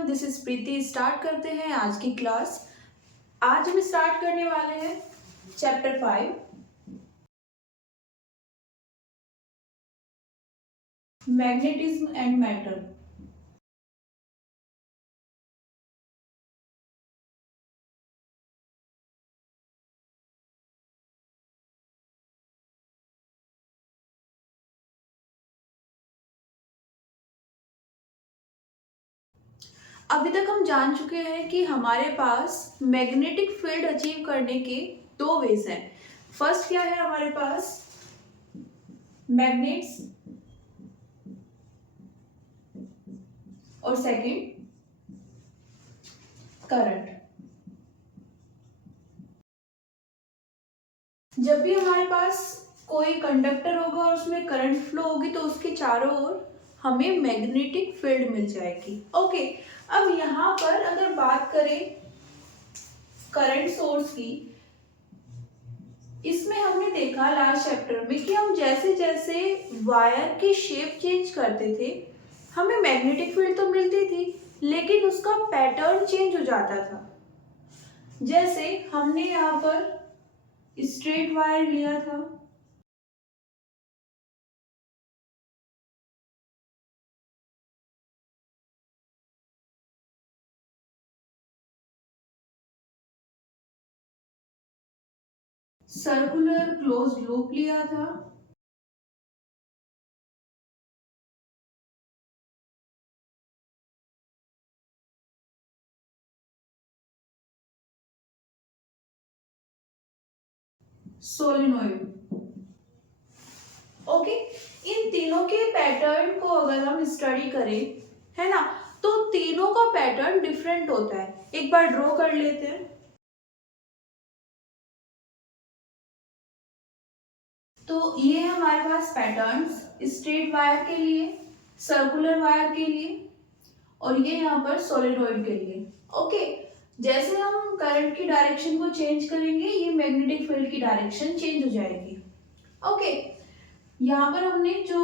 Everyone, this is Preeti. Start करते हैं आज की क्लास। आज हम स्टार्ट करने वाले हैं चैप्टर 5 मैग्नेटिज्म एंड मैटर। अभी तक हम जान चुके हैं कि हमारे पास मैग्नेटिक फील्ड अचीव करने के दो वेज हैं। फर्स्ट क्या है हमारे पास, मैग्नेट्स, और सेकंड करंट। जब भी हमारे पास कोई कंडक्टर होगा और उसमें करंट फ्लो होगी तो उसके चारों ओर हमें मैग्नेटिक फील्ड मिल जाएगी। ओके, अब यहाँ पर अगर बात करें करंट सोर्स की, इसमें हमने देखा लास्ट चैप्टर में कि हम जैसे जैसे वायर की शेप चेंज करते थे हमें मैग्नेटिक फील्ड तो मिलती थी, लेकिन उसका पैटर्न चेंज हो जाता था। जैसे हमने यहाँ पर स्ट्रेट वायर लिया था, सर्कुलर क्लोज लूप लिया था, सोलेनोइड। ओके, इन तीनों के पैटर्न को अगर हम स्टडी करें, है ना, तो तीनों का पैटर्न डिफरेंट होता है। एक बार ड्रॉ कर लेते हैं। तो ये है हमारे पास पैटर्न्स स्ट्रेट वायर के लिए, सर्कुलर वायर के लिए, और ये यहाँ पर सोलेनोइड के लिए। ओके, जैसे हम करंट की डायरेक्शन को चेंज करेंगे ये मैग्नेटिक फील्ड की डायरेक्शन चेंज हो जाएगी। ओके, यहाँ पर हमने जो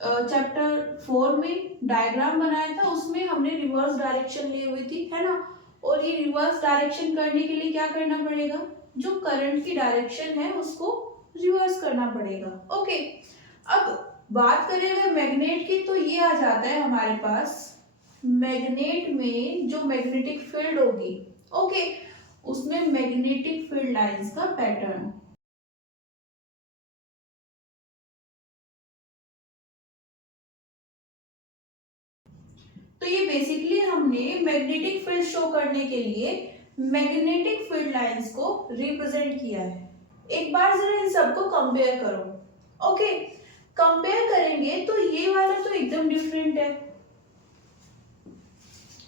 चैप्टर 4 में डायग्राम बनाया था उसमें हमने रिवर्स डायरेक्शन ली हुई थी, है ना। और ये रिवर्स डायरेक्शन करने के लिए क्या करना पड़ेगा, जो करंट की डायरेक्शन है उसको रिवर्स करना पड़ेगा। ओके, अब बात करें अगर मैग्नेट की, तो ये आ जाता है हमारे पास मैग्नेट में जो मैग्नेटिक फील्ड होगी, ओके, उसमें मैग्नेटिक फील्ड लाइंस का पैटर्न। तो ये बेसिकली हमने मैग्नेटिक फील्ड शो करने के लिए मैग्नेटिक फील्ड लाइंस को रिप्रेजेंट किया है। एक बार जरा इन सबको कंपेयर करो। ओके, कंपेयर करेंगे तो ये वाला तो एकदम डिफरेंट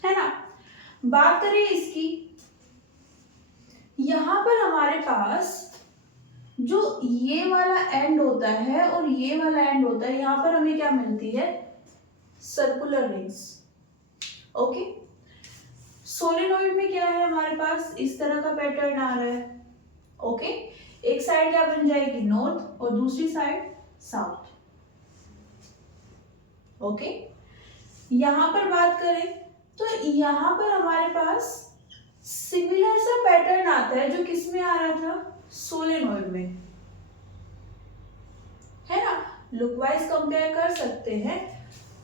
है ना। बात करें इसकी, यहां पर हमारे पास जो ये वाला एंड होता है और ये वाला एंड होता है, यहां पर हमें क्या मिलती है, सर्कुलर रिंग्स। ओके, सोलेनोइड में क्या है हमारे पास, इस तरह का पैटर्न आ रहा है। ओके, एक साइड क्या बन जाएगी, नॉर्थ, और दूसरी साइड साउथ। ओके, यहां पर बात करें तो यहां पर हमारे पास सिमिलर सा पैटर्न आता है जो किसमें आ रहा था, सोलेनोइड में, है ना। लुक वाइज कंपेयर कर सकते हैं।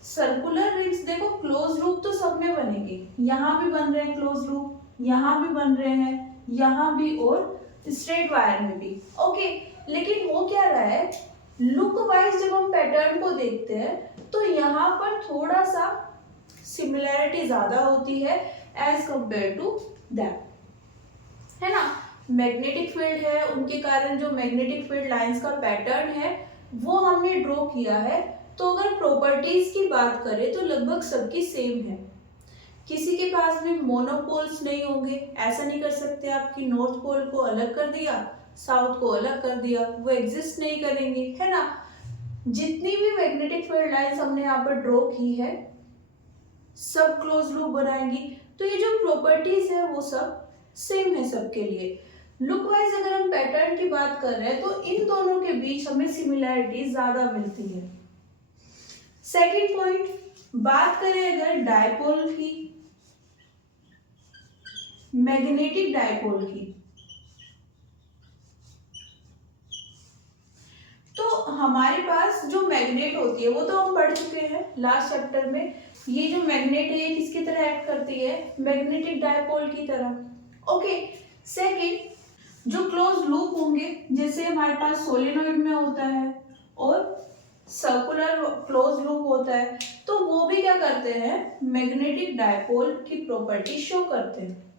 सर्कुलर रिंग्स देखो, क्लोज लूप तो सब में बनेंगे, यहाँ भी बन रहे हैं क्लोज लूप, यहाँ भी बन रहे हैं, यहाँ भी, और स्ट्रेट वायर में भी। ओके, लेकिन हो क्या रहा है, लुक वाइज जब हम पैटर्न को देखते हैं तो यहाँ पर थोड़ा सा सिमिलैरिटी ज्यादा होती है एज कंपेयर टू दैट, है ना। मैग्नेटिक फील्ड है, उनके कारण जो मैग्नेटिक फील्ड लाइंस का पैटर्न है वो हमने ड्रॉ किया है। तो अगर प्रॉपर्टीज की बात करें तो लगभग सबकी सेम है। किसी के पास भी मोनोपोल्स नहीं होंगे, ऐसा नहीं कर सकते आप कि नॉर्थ पोल को अलग कर दिया, साउथ को अलग कर दिया, वो एग्जिस्ट नहीं करेंगे, है ना। जितनी भी मैग्नेटिक फील्ड लाइंस हमने यहाँ पर ड्रॉ की है सब क्लोज लूप बनाएंगी। तो ये जो प्रॉपर्टीज है वो सब सेम है सबके लिए। लुक वाइज अगर हम पैटर्न की बात कर रहे हैं तो इन दोनों के बीच हमें सिमिलैरिटी ज्यादा मिलती है। सेकंड पॉइंट, बात करें अगर डायपोल की, मैग्नेटिक डायपोल की। तो हमारे पास जो मैग्नेट होती है वो तो हम पढ़ चुके हैं लास्ट चैप्टर में। ये जो मैग्नेट है ये किसकी तरह एक्ट करती है? मैग्नेटिक डायपोल की तरह। ओके, सेकंड, जो क्लोज लूप होंगे जैसे हमारे पास सोलेनोइड में होता है और सर्कुलर क्लोज लूप होता है, तो वो भी क्या करते हैं? मैग्नेटिक डायपोल की प्रॉपर्टी शो करते हैं,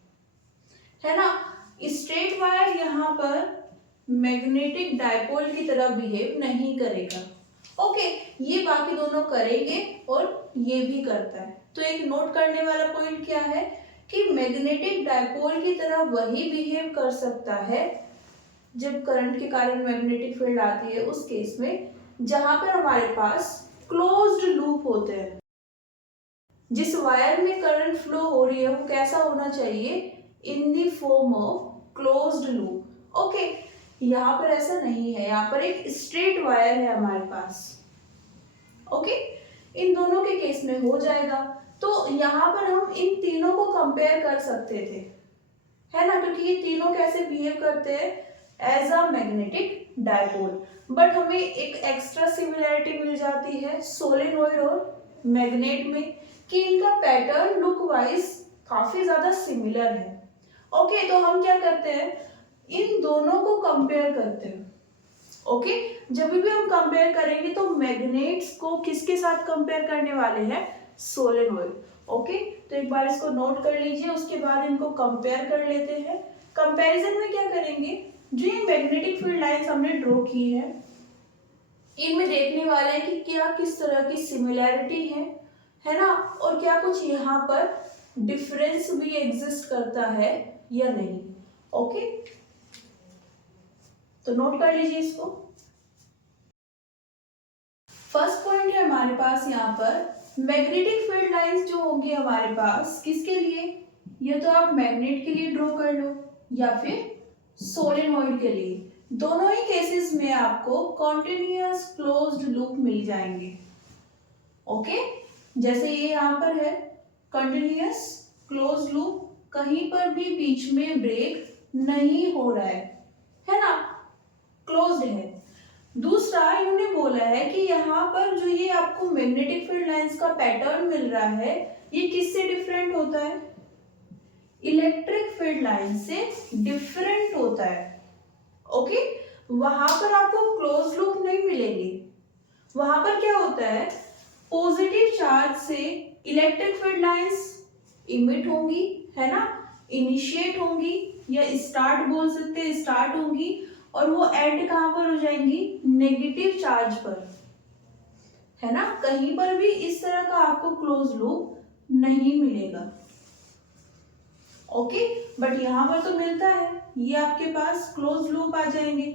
है ना। स्ट्रेट वायर यहाँ पर मैग्नेटिक डायपोल की तरह बिहेव नहीं करेगा। ओके, ये बाकी दोनों करेंगे और ये भी करता है। तो एक नोट करने वाला पॉइंट क्या है कि मैग्नेटिक डायपोल की तरह वही बिहेव कर सकता है जब करंट के कारण मैग्नेटिक फील्ड आती है उस केस में जहां पर हमारे पास क्लोज्ड लूप होते हैं। जिस वायर में करंट फ्लो हो रही है वो कैसा होना चाहिए? In the form of closed loop. Okay, यहाँ पर ऐसा नहीं है, यहाँ पर एक स्ट्रेट वायर है हमारे पास। ओके, इन दोनों के केस में हो जाएगा। तो यहाँ पर हम इन तीनों को कंपेयर कर सकते थे, है ना, क्योंकि ये तीनों कैसे बिहेव करते हैं? As a magnetic dipole. But हमें एक एक्स्ट्रा सिमिलैरिटी मिल जाती है सोलेनोइड और मैग्नेट में कि इनका पैटर्न लुक वाइज काफी ज्यादा सिमिलर है। ओके, तो हम क्या करते हैं? इन दोनों को कंपेयर करते हैं। ओके, जब भी हम कंपेयर करेंगे तो मैग्नेट्स को किसके साथ कंपेयर करने वाले हैं? सोलेनोइड। ओके, तो एक बार इसको नोट कर लीजिए, उसके बाद इनको कंपेयर कर लेते हैं। कंपैरिजन में क्या करेंगे? जो ये मैग्नेटिक फील्ड लाइंस हमने ड्रॉ की है इनमें देखने वाले हैं कि क्या किस तरह की सिमिलैरिटी है ना, और क्या कुछ यहाँ पर डिफरेंस भी एग्जिस्ट करता है या नहीं। ओके, तो नोट कर लीजिए इसको। फर्स्ट पॉइंट है हमारे पास यहाँ पर मैग्नेटिक फील्ड लाइंस जो होंगी हमारे पास किसके लिए? ये तो आप मैग्नेट के लिए ड्रॉ कर लो या फिर सोलेनोइड के लिए। दोनों ही केसेस में आपको कॉन्टिन्यूअस क्लोज्ड लूप मिल जाएंगे। ओके, जैसे ये यहाँ पर है कंटिन्यूअस क्लोज्ड लूप, कहीं पर भी बीच में ब्रेक नहीं हो रहा है ना, क्लोज्ड है। दूसरा इन्होंने बोला है कि यहाँ पर जो ये आपको मैग्नेटिक फील्ड लाइंस का पैटर्न मिल रहा है ये किससे डिफरेंट होता है? इलेक्ट्रिक फील्ड लाइन से डिफरेंट होता है। ओके, वहां पर आपको क्लोज लूप नहीं मिलेगी। वहां पर क्या होता है? पॉजिटिव चार्ज से इलेक्ट्रिक फील्ड लाइंस इमिट होंगी, है ना, इनिशिएट होंगी या स्टार्ट बोल सकते हैं, स्टार्ट होंगी और वो एंड कहां पर हो जाएंगी? नेगेटिव चार्ज पर, है ना। कहीं पर भी इस तरह का आपको क्लोज लूप नहीं मिलेगा। ओके, बट यहाँ पर तो मिलता है, ये आपके पास क्लोज लूप आ जाएंगे।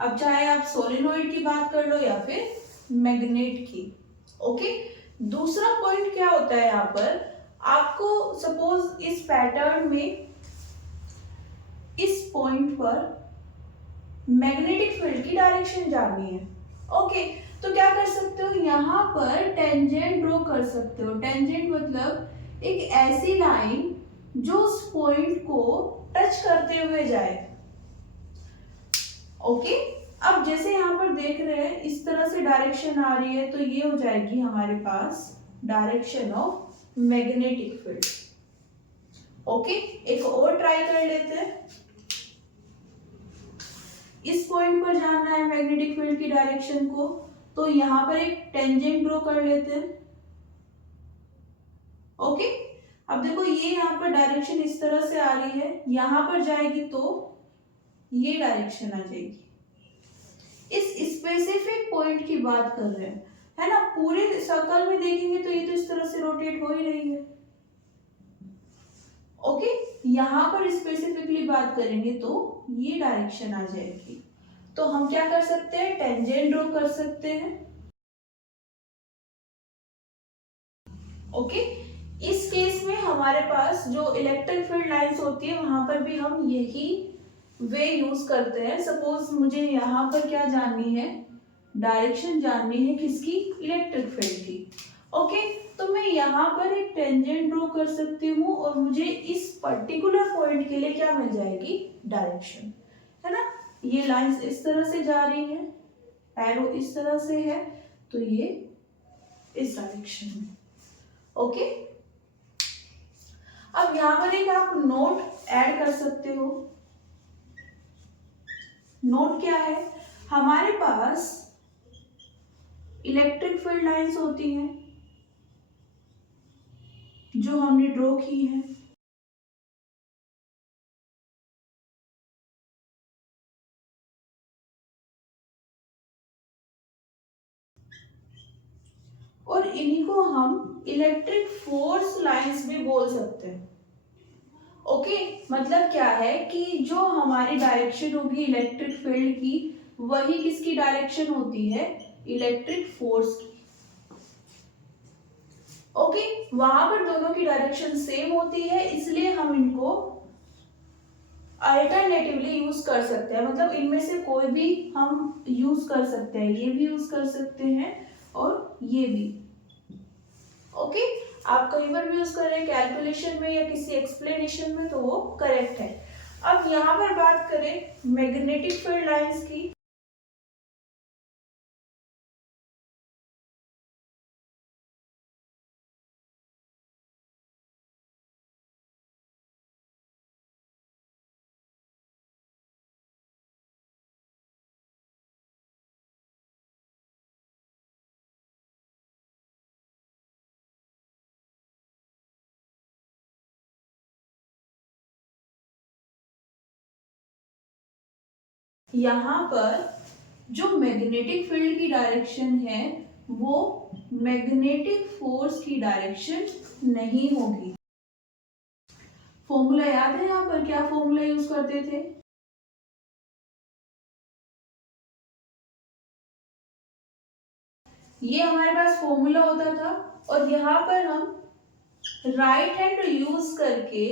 अब चाहे आप सोलेनोइड की बात कर लो या फिर मैग्नेट की। ओके, दूसरा पॉइंट क्या होता है यहाँ पर? आपको सपोज इस पैटर्न में इस पॉइंट पर मैग्नेटिक फील्ड की डायरेक्शन जाननी है। ओके, तो क्या कर सकते हो? यहाँ पर टेंजेंट ड्रॉ कर सकते हो। टेंजेंट मतलब एक ऐसी लाइन जो उस पॉइंट को टच करते हुए जाए। ओके, अब जैसे यहाँ पर देख रहे हैं इस तरह से डायरेक्शन आ रही है तो ये हो जाएगी हमारे पास direction of magnetic field. Okay, एक और ट्राई कर लेते हैं। इस पॉइंट पर जानना है मैग्नेटिक फील्ड की डायरेक्शन को, तो यहाँ पर एक टेंजेंट ड्रॉ कर लेते हैं। ओके, अब देखो ये यहाँ पर डायरेक्शन इस तरह से आ रही है, यहाँ पर जाएगी तो ये डायरेक्शन आ जाएगी। इस स्पेसिफिक पॉइंट की बात कर रहे हैं, है ना। पूरे सर्कल में देखेंगे तो ये तो इस तरह से रोटेट हो ही रही है। ओके, यहाँ पर स्पेसिफिकली बात करेंगे तो ये डायरेक्शन आ जाएगी। तो हम क्या कर सकते हैं? टेंजेंट ड्रॉ कर सकते हैं। ओके, इस केस में हमारे पास जो इलेक्ट्रिक फील्ड लाइंस होती है वहां पर भी हम यही वे यूज करते हैं। सपोज मुझे यहाँ पर क्या जाननी है? डायरेक्शन जाननी है किसकी? इलेक्ट्रिक फील्ड की। ओके, तो मैं यहाँ पर एक टेंजेंट ड्रॉ कर सकती हूँ और मुझे इस पर्टिकुलर पॉइंट के लिए क्या मिल जाएगी, डायरेक्शन, है ना। ये लाइंस इस तरह से जा रही है, एरो इस तरह से है, तो ये इस डायरेक्शन में। ओके, अब यहाँ पर एक आप नोट ऐड कर सकते हो। नोट क्या है, हमारे पास इलेक्ट्रिक फील्ड लाइंस होती हैं जो हमने ड्रॉ की है। और इन्हीं को हम इलेक्ट्रिक फोर्स लाइंस भी बोल सकते हैं। ओके, मतलब क्या है कि जो हमारी डायरेक्शन होगी इलेक्ट्रिक फील्ड की, वही किसकी डायरेक्शन होती है, इलेक्ट्रिक फोर्स की। ओके, वहां पर दोनों की डायरेक्शन सेम होती है, इसलिए हम इनको अल्टरनेटिवली यूज कर सकते हैं, मतलब इनमें से कोई भी हम यूज कर सकते हैं, ये भी यूज कर सकते हैं और ये भी। ओके, आप कहीं पर भी यूज कर रहे हैं कैलकुलेशन में या किसी एक्सप्लेनेशन में, तो वो करेक्ट है। अब यहाँ पर बात करें मैग्नेटिक फील्ड लाइंस की। यहाँ पर जो मैग्नेटिक फील्ड की डायरेक्शन है वो मैग्नेटिक फोर्स की डायरेक्शन नहीं होगी। फॉर्मूला याद है, यहाँ पर क्या फॉर्मूला यूज करते थे, ये हमारे पास फॉर्मूला होता था और यहाँ पर हम राइट हैंड यूज करके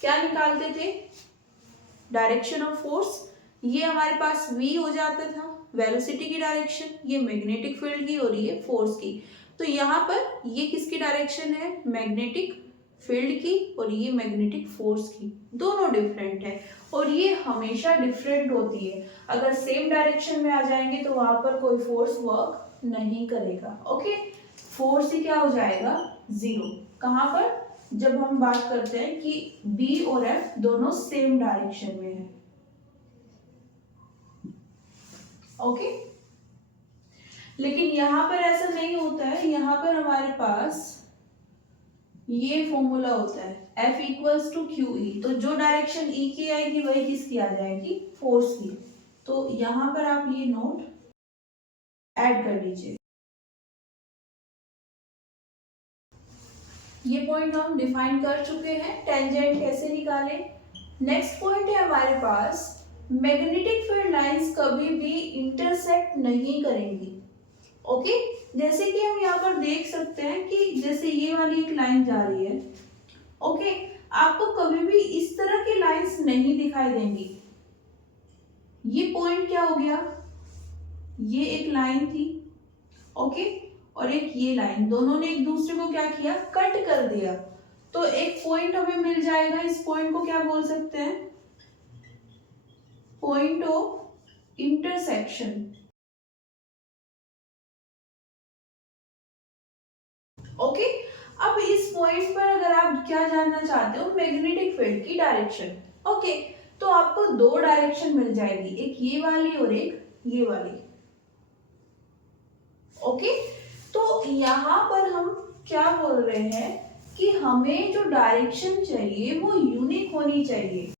क्या निकालते थे, डायरेक्शन ऑफ फोर्स। ये हमारे पास v हो जाता था, वेलोसिटी की डायरेक्शन, ये मैग्नेटिक फील्ड की और ये फोर्स की। तो यहाँ पर ये किसकी डायरेक्शन है, मैग्नेटिक फील्ड की, और ये मैग्नेटिक फोर्स की। दोनों डिफरेंट है और ये हमेशा डिफरेंट होती है। अगर सेम डायरेक्शन में आ जाएंगे तो वहां पर कोई फोर्स वर्क नहीं करेगा। ओके, फोर्स ही क्या हो जाएगा, जीरो। कहाँ पर, जब हम बात करते हैं कि B और F दोनों सेम डायरेक्शन में है। ओके, लेकिन यहां पर ऐसा नहीं होता है, यहां पर हमारे पास ये फॉर्मूला होता है F equals to q E. तो जो डायरेक्शन E की आएगी वही किसकी आ जाएगी, फोर्स की। तो यहां पर आप ये नोट ऐड कर लीजिए। ये पॉइंट हम डिफाइन कर चुके हैं, टेंजेंट कैसे निकालें। नेक्स्ट पॉइंट है हमारे पास, मैग्नेटिक फील्ड लाइंस कभी भी इंटरसेक्ट नहीं करेंगी। ओके, जैसे कि हम यहाँ पर देख सकते हैं कि जैसे ये वाली एक लाइन जा रही है। ओके, आपको कभी भी इस तरह की लाइंस नहीं दिखाई देंगी। ये पॉइंट क्या हो गया, ये एक लाइन थी, ओके, और एक ये लाइन, दोनों ने एक दूसरे को क्या किया, कट कर दिया। तो एक पॉइंट हमें मिल जाएगा, इस पॉइंट को क्या बोल सकते हैं, पॉइंट ऑफ इंटरसेक्शन। ओके, अब इस पॉइंट पर अगर आप क्या जानना चाहते हो, मैग्नेटिक फील्ड की डायरेक्शन। ओके, तो आपको दो डायरेक्शन मिल जाएगी, एक ये वाली और एक ये वाली। ओके, तो यहां पर हम क्या बोल रहे हैं कि हमें जो डायरेक्शन चाहिए वो यूनिक होनी चाहिए।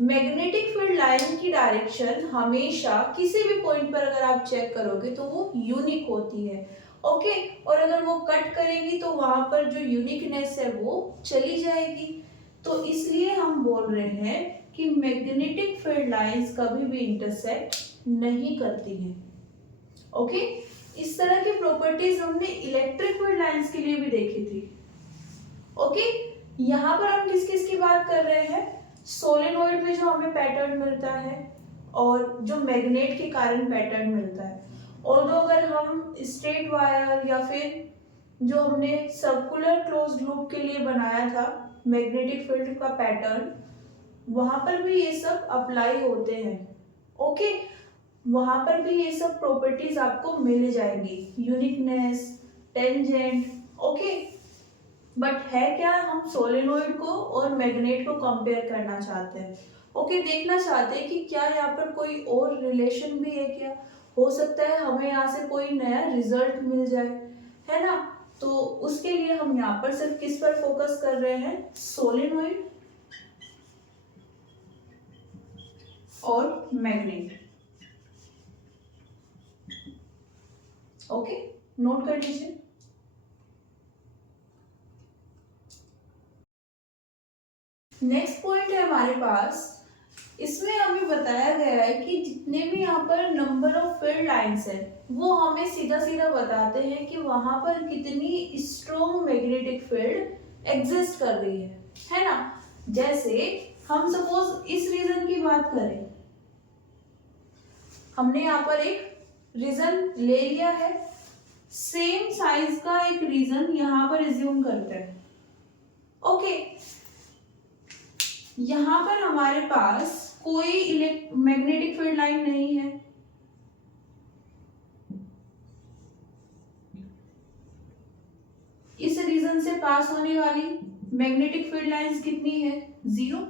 मैग्नेटिक फील्ड लाइन की डायरेक्शन हमेशा किसी भी पॉइंट पर अगर आप चेक करोगे तो वो यूनिक होती है। ओके, और अगर वो कट करेगी तो वहां पर जो यूनिकनेस है वो चली जाएगी। तो इसलिए हम बोल रहे हैं कि मैग्नेटिक फील्ड लाइंस कभी भी इंटरसेक्ट नहीं करती हैं। ओके, इस तरह की प्रॉपर्टीज हमने इलेक्ट्रिक फील्ड लाइंस के लिए भी देखी थी। ओके, यहाँ पर हम किस किस की बात कर रहे हैं, सोलेनोइड में जो हमें पैटर्न मिलता है और जो मैग्नेट के कारण पैटर्न मिलता है। और अगर हम स्ट्रेट वायर या फिर जो हमने सर्कुलर क्लोज लूप के लिए बनाया था मैग्नेटिक फील्ड का पैटर्न, वहां पर भी ये सब अप्लाई होते हैं। ओके, वहां पर भी ये सब प्रॉपर्टीज आपको मिल जाएंगी, यूनिकनेस, टेंजेंट। ओके, बट है क्या, हम सोलेनोइड को और मैग्नेट को कंपेयर करना चाहते हैं। ओके, देखना चाहते हैं कि क्या यहाँ पर कोई और रिलेशन भी है क्या, हो सकता है हमें यहाँ से कोई नया रिजल्ट मिल जाए, है ना। तो उसके लिए हम यहाँ पर सिर्फ किस पर फोकस कर रहे हैं, सोलेनोइड और मैग्नेट। ओके, नोट कर लीजिए। नेक्स्ट पॉइंट है हमारे पास, इसमें हमें बताया गया है कि जितने भी यहाँ पर नंबर ऑफ फील्ड लाइंस है वो हमें सीधा सीधा बताते हैं कि वहां पर कितनी स्ट्रॉन्ग मैग्नेटिक फील्ड एग्जिस्ट कर रही है ना। जैसे हम सपोज इस रीजन की बात करें, हमने यहाँ पर एक रीजन ले लिया है, सेम साइज का एक रीजन यहाँ पर एज्यूम करते हैं। ओके, यहां पर हमारे पास कोई मैग्नेटिक फील्ड लाइन नहीं है, इस रीजन से पास होने वाली मैग्नेटिक फील्ड लाइंस कितनी है, 0।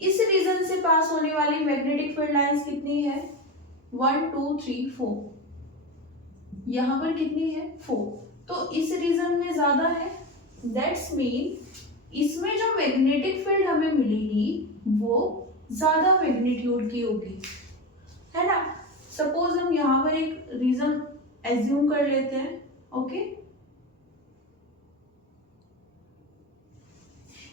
इस रीजन से पास होने वाली मैग्नेटिक फील्ड लाइंस कितनी है, 1 2 3 4। यहां पर कितनी है, 4। तो इस रीजन में ज्यादा है, दैट्स मीन इसमें जो मैग्नेटिक फील्ड हमें मिलेगी वो ज्यादा मैग्नीट्यूड की होगी, है ना। सपोज हम यहाँ पर एक रीजन एज्यूम कर लेते हैं। ओके,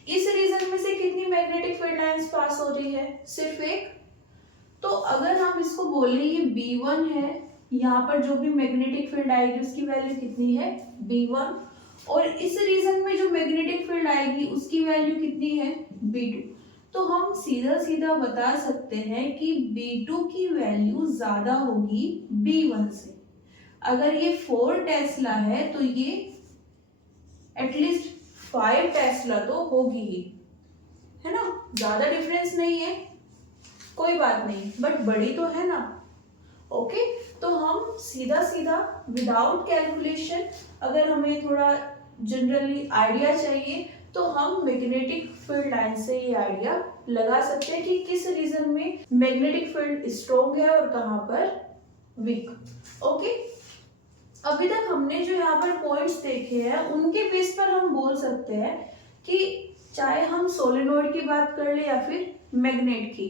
इस रीजन में से कितनी मैग्नेटिक फील्ड लाइंस पास हो रही है, सिर्फ एक। तो अगर हम इसको बोले ये B1 है, यहाँ पर जो भी मैग्नेटिक फील्ड आएगी उसकी वैल्यू कितनी है, B1, और इस रीजन में जो मैग्नेटिक फील्ड आएगी उसकी वैल्यू कितनी है, B2। तो हम सीधा सीधा बता सकते हैं कि B2 की वैल्यू ज्यादा होगी B1 से। अगर ये 4 टेस्ला है तो ये एटलीस्ट 5 टेस्ला तो होगी ही, है ना। ज्यादा डिफरेंस नहीं है, कोई बात नहीं, बट बड़ी तो है ना। ओके, तो हम सीधा सीधा विदाउट कैलकुलेशन, अगर हमें थोड़ा जनरली आइडिया चाहिए तो हम मैग्नेटिक फील्ड लाइन से ये आइडिया लगा सकते हैं कि किस रीजन में मैग्नेटिक फील्ड स्ट्रॉन्ग है और कहां पर वीक। ओके, अभी तक हमने जो यहाँ पर पॉइंट्स देखे हैं उनके बेस पर हम बोल सकते हैं कि चाहे हम सोलेनोइड की बात कर ले या फिर मैग्नेट की,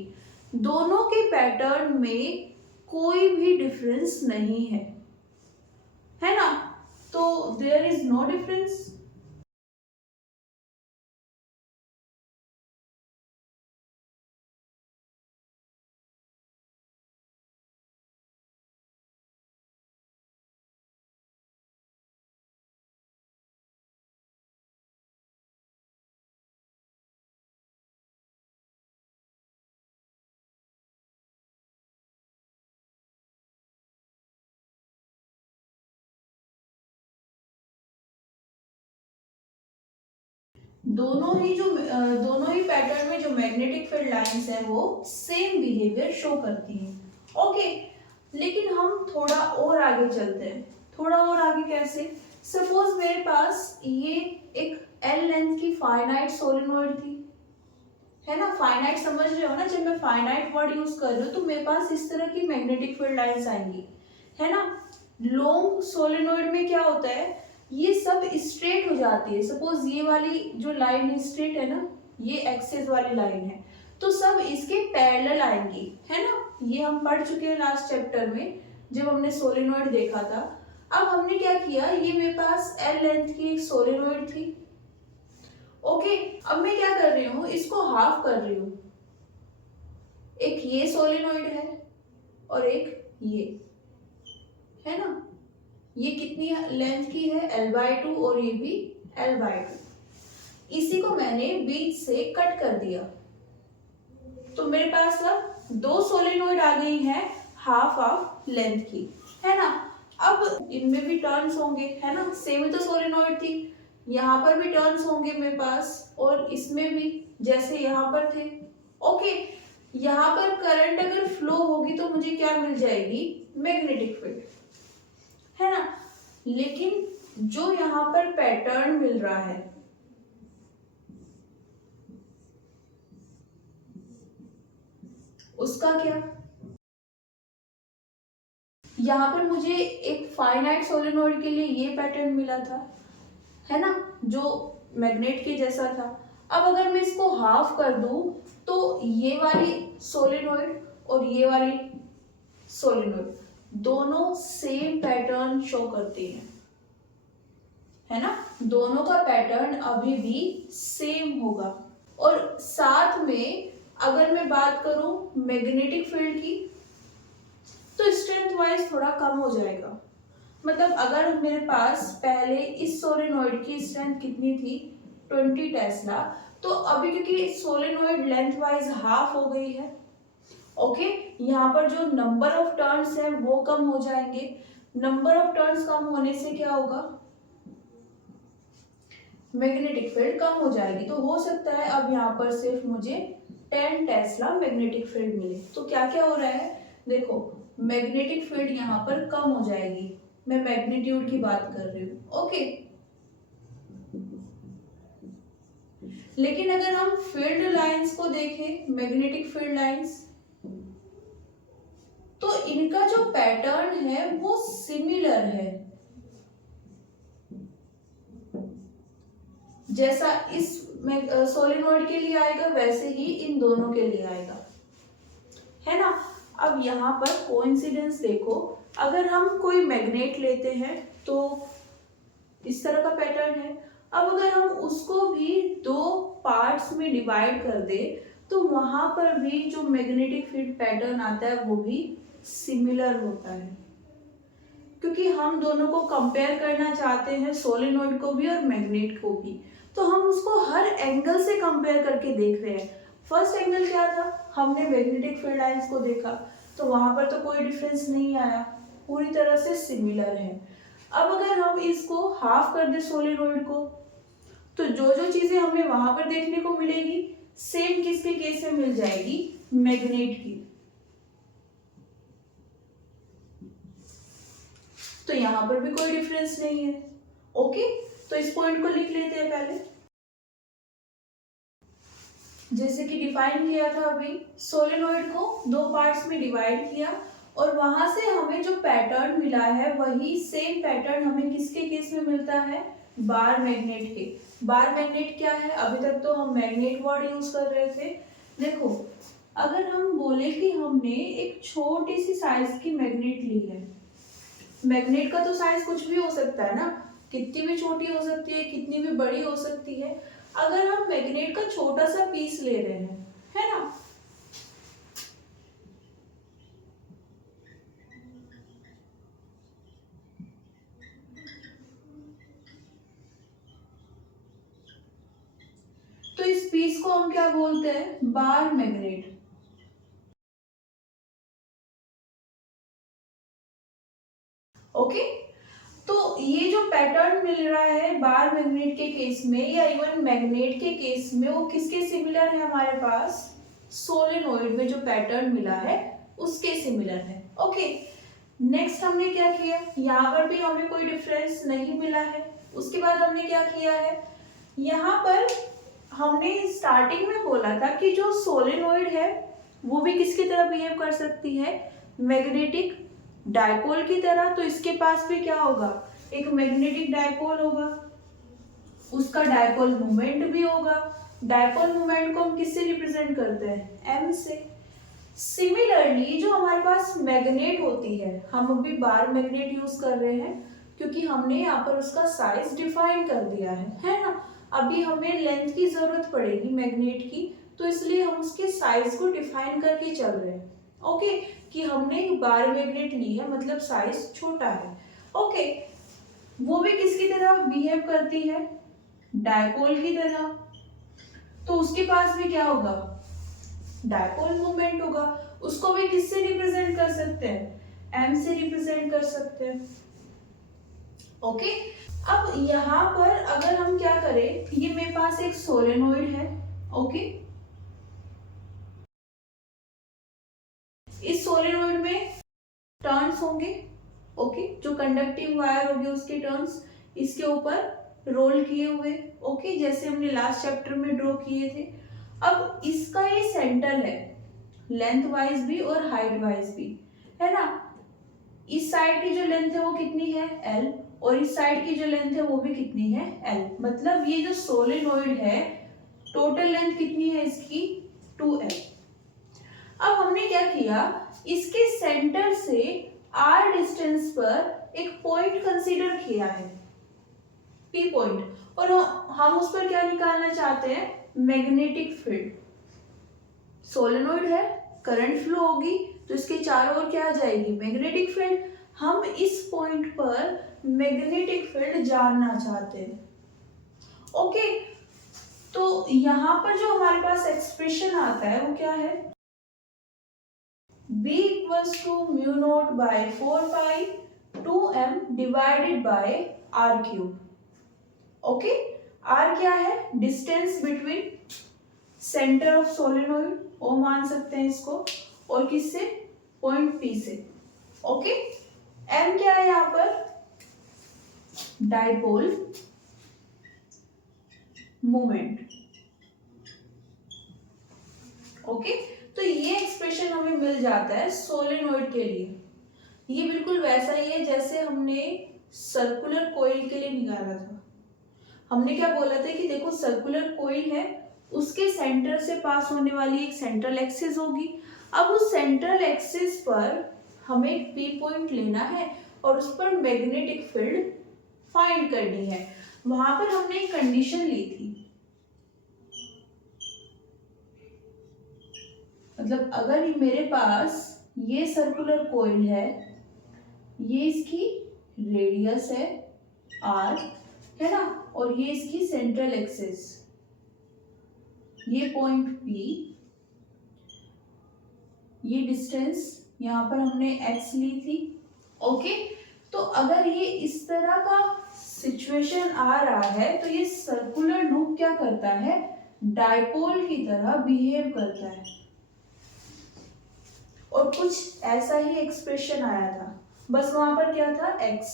दोनों के पैटर्न में कोई भी डिफरेंस नहीं है ना। तो देयर इज नो डिफरेंस। दोनों ही पैटर्न में जो मैग्नेटिक फील्ड लाइंस है वो सेम बिहेवियर शो करती हैं। ओके, लेकिन हम थोड़ा और आगे चलते हैं। थोड़ा और आगे कैसे, सपोज मेरे पास ये एक एल लेंथ की फाइनाइट सोलेनोइड थी, है ना। फाइनाइट समझ रहे हो ना, जब मैं फाइनाइट वर्ड यूज कर रही हूँ तो मेरे पास इस तरह की मैग्नेटिक फील्ड लाइंस आएंगी, है ना। लॉन्ग सोलेनोइड में क्या होता है, ये सब स्ट्रेट हो जाती है। सपोज ये वाली जो लाइन स्ट्रेट है ना, ये एक्सिस वाली लाइन है, तो सब इसके पैरेलल आएंगी, है ना। ये हम पढ़ चुके हैं लास्ट चैप्टर में जब हमने सोलेनोइड देखा था। अब हमने क्या किया, ये मेरे पास एल लेंथ की एक सोलेनोइड थी। ओके, अब मैं क्या कर रही हूँ, इसको हाफ कर रही हूँ। एक ये सोलेनोइड है और एक ये, है ना। ये कितनी लेंथ की है, L/2, और ये भी L/2। इसी को मैंने बीच से कट कर दिया, तो मेरे पास अब दो सोलेनोइड आ गई हैं हाफ हाफ लेंथ की, है ना। अब इनमें भी टर्न्स होंगे, है ना, सेम ही तो सोलेनोइड थी, यहाँ पर भी टर्न्स होंगे मेरे पास और इसमें भी जैसे यहाँ पर थे। ओके, यहाँ पर करंट अगर फ्लो होगी तो मुझे क्या मिल जाएगी, मैग्नेटिक फील्ड, है ना। लेकिन जो यहाँ पर पैटर्न मिल रहा है उसका क्या, यहाँ पर मुझे एक फाइनाइट सोलेनोइड के लिए ये पैटर्न मिला था, है ना, जो मैग्नेट के जैसा था। अब अगर मैं इसको हाफ कर दूं तो ये वाली सोलेनोइड और ये वाली सोलेनोइड दोनों सेम पैटर्न शो करती हैं, है ना, दोनों का पैटर्न अभी भी सेम होगा। और साथ में अगर मैं बात करूं मैग्नेटिक फील्ड की तो स्ट्रेंथ वाइज थोड़ा कम हो जाएगा। मतलब अगर मेरे पास पहले इस सोलेनोइड की स्ट्रेंथ कितनी थी 20 टेस्ला, तो अभी क्योंकि सोलेनोइड लेंथ वाइज हाफ हो गई है, ओके, यहाँ पर जो नंबर ऑफ टर्न्स है वो कम हो जाएंगे। नंबर ऑफ टर्न्स कम होने से क्या होगा, मैग्नेटिक फील्ड कम हो जाएगी। तो हो सकता है अब यहाँ पर सिर्फ मुझे 10 टेस्ला मैग्नेटिक फील्ड मिले। तो क्या क्या हो रहा है, देखो मैग्नेटिक फील्ड यहाँ पर कम हो जाएगी, मैं मैग्नीट्यूड की बात कर रही हूँ, ओके। लेकिन अगर हम फील्ड लाइंस को देखें, मैग्नेटिक फील्ड लाइंस, तो इनका जो पैटर्न है वो सिमिलर है, जैसा इस सोलेनोइड के लिए आएगा वैसे ही इन दोनों के लिए आएगा, है ना। अब यहाँ पर कोइंसिडेंस देखो, अगर हम कोई मैग्नेट लेते हैं तो इस तरह का पैटर्न है। अब अगर हम उसको भी दो पार्ट्स में डिवाइड कर दे तो वहां पर भी जो मैग्नेटिक फील्ड पैटर्न आता है वो भी सिमिलर होता है, क्योंकि हम दोनों को कंपेयर करना चाहते हैं, सोलेनोइड को भी और मैग्नेट को भी, तो हम उसको हर एंगल से कंपेयर करके देख रहे हैं। फर्स्ट एंगल क्या था, हमने मैग्नेटिक फील्ड लाइंस को देखा तो वहां पर तो कोई डिफरेंस नहीं आया, पूरी तरह से सिमिलर है। अब अगर हम इसको हाफ कर दे सोलेनोइड को, तो जो जो चीजें हमें वहां पर देखने को मिलेगी सेम किसके केस में मिल जाएगी, मैग्नेट की। तो यहां पर भी कोई डिफरेंस नहीं है, ओके। तो इस पॉइंट को लिख लेते हैं पहले, जैसे कि डिफाइन किया था अभी, सोलेनोइड को दो पार्ट्स में डिवाइड किया और वहां से हमें जो पैटर्न मिला है वही सेम पैटर्न हमें किसके केस में मिलता है, बार मैग्नेट के। बार मैग्नेट क्या है, अभी तक तो हम मैग्नेट वर्ड यूज कर रहे थे। देखो अगर हम बोले कि हमने एक छोटी सी साइज की मैग्नेट ली है, मैग्नेट का तो साइज कुछ भी हो सकता है ना, कितनी भी छोटी हो सकती है, कितनी भी बड़ी हो सकती है। अगर हम मैग्नेट का छोटा सा पीस ले रहे हैं, है ना, तो इस पीस को हम क्या बोलते हैं, बार मैग्नेट। ओके, तो ये जो पैटर्न मिल रहा है बार मैग्नेट के केस में या इवन मैग्नेट के केस में, वो किसके सिमिलर है, हमारे पास सोलेनोइड में जो पैटर्न मिला है उसके सिमिलर है, ओके। नेक्स्ट हमने क्या किया, यहाँ पर भी हमें कोई डिफरेंस नहीं मिला है। उसके बाद हमने क्या किया है, यहाँ पर हमने स्टार्टिंग में बोला था कि जो सोलेनोइड है वो भी किसकी तरह बिहेव कर सकती है, मैग्नेटिक डायपोल की तरह। तो इसके पास भी क्या होगा, एक मैग्नेटिक डायपोल होगा, उसका डायपोल मोमेंट भी होगा। डायपोल मोमेंट को हम किससे रिप्रेजेंट करते हैं, m से। सिमिलरली जो हमारे पास मैग्नेट होती है, हम अभी बार मैग्नेट यूज कर रहे हैं क्योंकि हमने यहाँ पर उसका साइज डिफाइन कर दिया है ना। अभी हमें लेंथ की जरूरत पड़ेगी मैग्नेट की, तो इसलिए हम उसके साइज को डिफाइन करके चल रहे हैं, ओके, कि हमने बार मैग्नेट ली है मतलब साइज छोटा है, ओके। वो भी किसकी तरह बिहेव करती है, डायपोल की तरह। तो उसके पास भी क्या होगा, डायपोल मोमेंट होगा। उसको भी किससे रिप्रेजेंट कर सकते हैं, m से रिप्रेजेंट कर सकते हैं, ओके, अब यहाँ पर अगर हम क्या करें, ये मेरे पास एक सोलेनोइड है। ओके, इस सोलेनोइड में टर्न्स होंगे। ओके, जो कंडक्टिंग वायर होगी उसके टर्न्स इसके ऊपर रोल किए हुए। ओके, जैसे हमने लास्ट चैप्टर में ड्रॉ किए थे। अब इसका ये सेंटर है, लेंथ वाइज भी और हाइट वाइज भी, है ना। इस साइड की जो लेंथ है वो कितनी है, L, और इस साइड की जो लेंथ है वो भी कितनी है, L। मतलब ये जो सोलेनोइड है टोटल लेंथ कितनी है इसकी, 2L। अब हमने क्या किया, इसके सेंटर से R डिस्टेंस पर एक पॉइंट कंसीडर किया है, P पॉइंट, और हम उस पर क्या निकालना चाहते हैं, मैग्नेटिक फील्ड। सोलेनोइड है, करंट फ्लो होगी तो इसके चारों ओर क्या आ जाएगी, मैग्नेटिक फील्ड। हम इस पॉइंट पर मैग्नेटिक फील्ड जानना चाहते हैं। ओके, तो यहां पर जो हमारे पास एक्सप्रेशन आता है वो क्या है, B equals to mu not by 4 pi 2m divided by r cube. Okay, r क्या है, distance between centre of solenoid, O मान सकते हैं इसको, और किससे, पॉइंट P से। ओके, m क्या है यहाँ पर, डाइपोल मोमेंट। ओके, तो ये एक्सप्रेशन हमें मिल जाता है सोलेनोइड के लिए। ये बिल्कुल वैसा ही है जैसे हमने सर्कुलर कोइल के लिए निकाला था। हमने क्या बोला था कि देखो सर्कुलर कोइल है, उसके सेंटर से पास होने वाली एक सेंट्रल एक्सिस होगी। अब उस सेंट्रल एक्सिस पर हमें एक पी पॉइंट लेना है और उस पर मैग्नेटिक फील्ड फाइंड करनी है। वहां पर हमने एक कंडीशन ली थी, मतलब अगर मेरे पास ये सर्कुलर कोइल है, ये इसकी रेडियस है r, है ना, और ये इसकी सेंट्रल एक्सिस, ये पॉइंट P, ये डिस्टेंस यहाँ पर हमने x ली थी। ओके, तो अगर ये इस तरह का सिचुएशन आ रहा है तो ये सर्कुलर लूप क्या करता है, डाइपोल की तरह बिहेव करता है। और कुछ ऐसा ही एक्सप्रेशन आया था, बस वहां पर क्या था, x,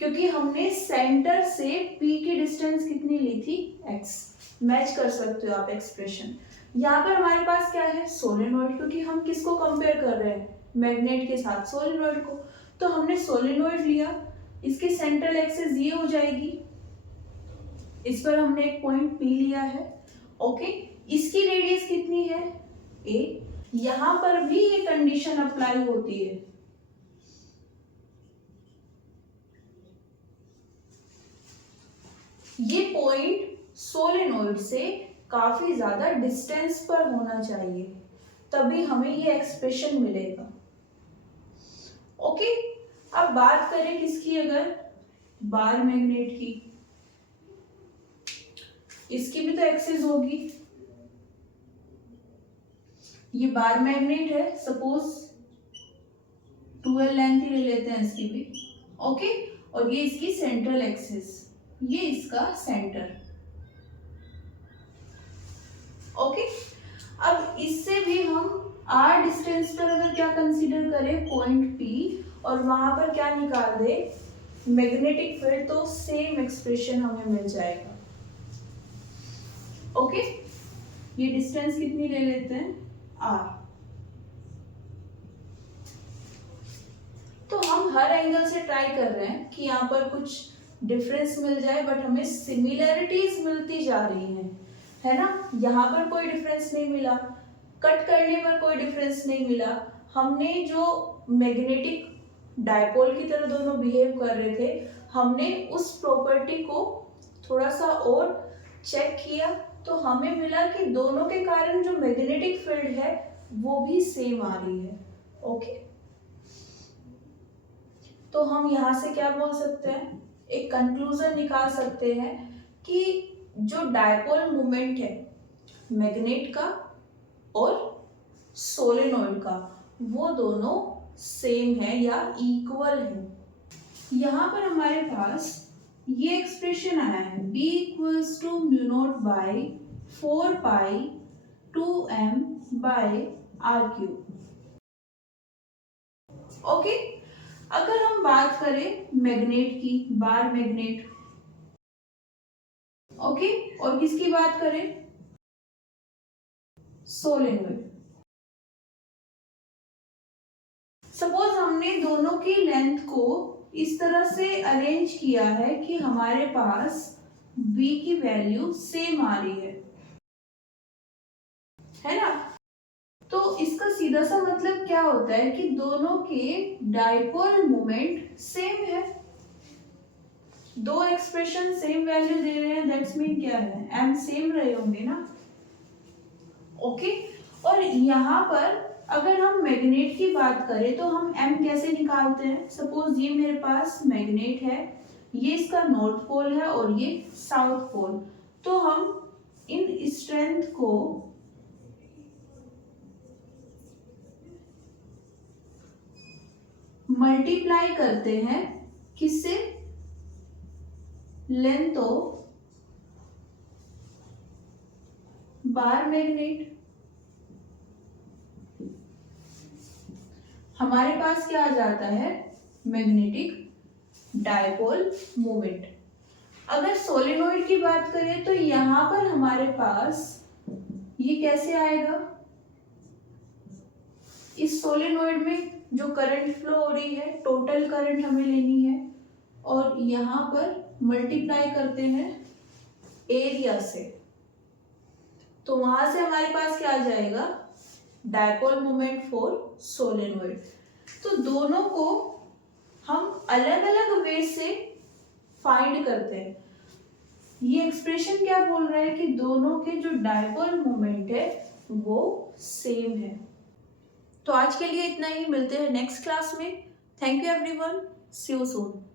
क्योंकि हमने सेंटर से P की डिस्टेंस कितनी ली थी, x। मैच कर सकते हो आप एक्सप्रेशन। यहाँ पर हमारे पास क्या है, सोलेनोइड, क्योंकि हम किसको कंपेयर कर रहे हैं, मैग्नेट के साथ सोलेनोइड को। तो हमने सोलेनोइड लिया, इसकी सेंट्रल एक्सिस ये हो जाएगी, इस पर हमने एक पॉइंट P लिया है। ओके, इसकी रेडियस कितनी है, a। यहां पर भी ये कंडीशन अप्लाई होती है, ये पॉइंट सोलेनोइड से काफी ज्यादा डिस्टेंस पर होना चाहिए, तभी हमें ये एक्सप्रेशन मिलेगा। ओके, अब बात करें किसकी, अगर बार मैग्नेट की, इसकी भी तो एक्सिस होगी, ये बार मैग्नेट है, सपोज 12 लेंथ ही ले लेते हैं इसकी भी। ओके, और ये इसकी सेंट्रल एक्सिस, ये इसका सेंटर। ओके, अब इससे भी हम r डिस्टेंस पर अगर क्या कंसीडर करें, पॉइंट P, और वहां पर क्या निकाल दे, मैग्नेटिक फील्ड, तो सेम एक्सप्रेशन हमें मिल जाएगा। ओके, ये डिस्टेंस कितनी ले लेते हैं, r। तो हम हर एंगल से ट्राई कर रहे हैं कि यहाँ पर कुछ डिफरेंस मिल जाए, बट हमें सिमिलैरिटीज मिलती जा रही हैं, है ना। यहाँ पर कोई डिफरेंस नहीं मिला, कट करने पर कोई डिफरेंस नहीं मिला। हमने जो मैग्नेटिक डायपोल की तरह दोनों बिहेव कर रहे थे, हमने उस प्रॉपर्टी को थोड़ा सा और चेक किया, तो हमें मिला कि दोनों के कारण जो मैग्नेटिक फील्ड है वो भी सेम आ रही है। ओके, तो हम यहाँ से क्या बोल सकते हैं, एक कंक्लूजन निकाल सकते हैं कि जो डायपोल मोमेंट है मैग्नेट का और सोलेनोइड का, वो दोनों सेम है या इक्वल है। यहाँ पर हमारे पास ये एक्सप्रेशन आया है b equals to mu not by 4 pi 2m by r cube. Okay, अगर हम बात करें मैग्नेट की, बार मैग्नेट, ओके, और किसकी बात करें, सोलेनोइड। सपोज हमने दोनों की लेंथ को इस तरह से अरेंज किया है कि हमारे पास b की वैल्यू सेम आ रही है ना। तो इसका सीधा सा मतलब क्या होता है कि दोनों के डाइपोल मोमेंट सेम है। दो एक्सप्रेशन सेम वैल्यू दे रहे हैं, दैट्स मीन क्या है, m सेम रहे होंगे ना। ओके, और यहाँ पर अगर हम मैग्नेट की बात करें तो हम m कैसे निकालते हैं। सपोज ये मेरे पास मैग्नेट है, ये इसका नॉर्थ पोल है और ये साउथ पोल, तो हम इन स्ट्रेंथ को मल्टीप्लाई करते हैं किससे, लेंथ ऑफ बार मैग्नेट। हमारे पास क्या आ जाता है, मैग्नेटिक डायपोल मोमेंट। अगर सोलेनोइड की बात करें तो यहां पर हमारे पास ये कैसे आएगा, इस सोलेनोइड में जो करंट फ्लो हो रही है, टोटल करंट हमें लेनी है और यहां पर मल्टीप्लाई करते हैं एरिया से, तो वहां से हमारे पास क्या आ जाएगा, डायपोल मोमेंट फॉर सोलेनोइड। तो दोनों को हम अलग अलग वे से फाइंड करते हैं। ये एक्सप्रेशन क्या बोल रहा है कि दोनों के जो डायपोल मोमेंट है वो सेम है। तो आज के लिए इतना ही, मिलते हैं नेक्स्ट क्लास में। Thank you everyone, see you soon.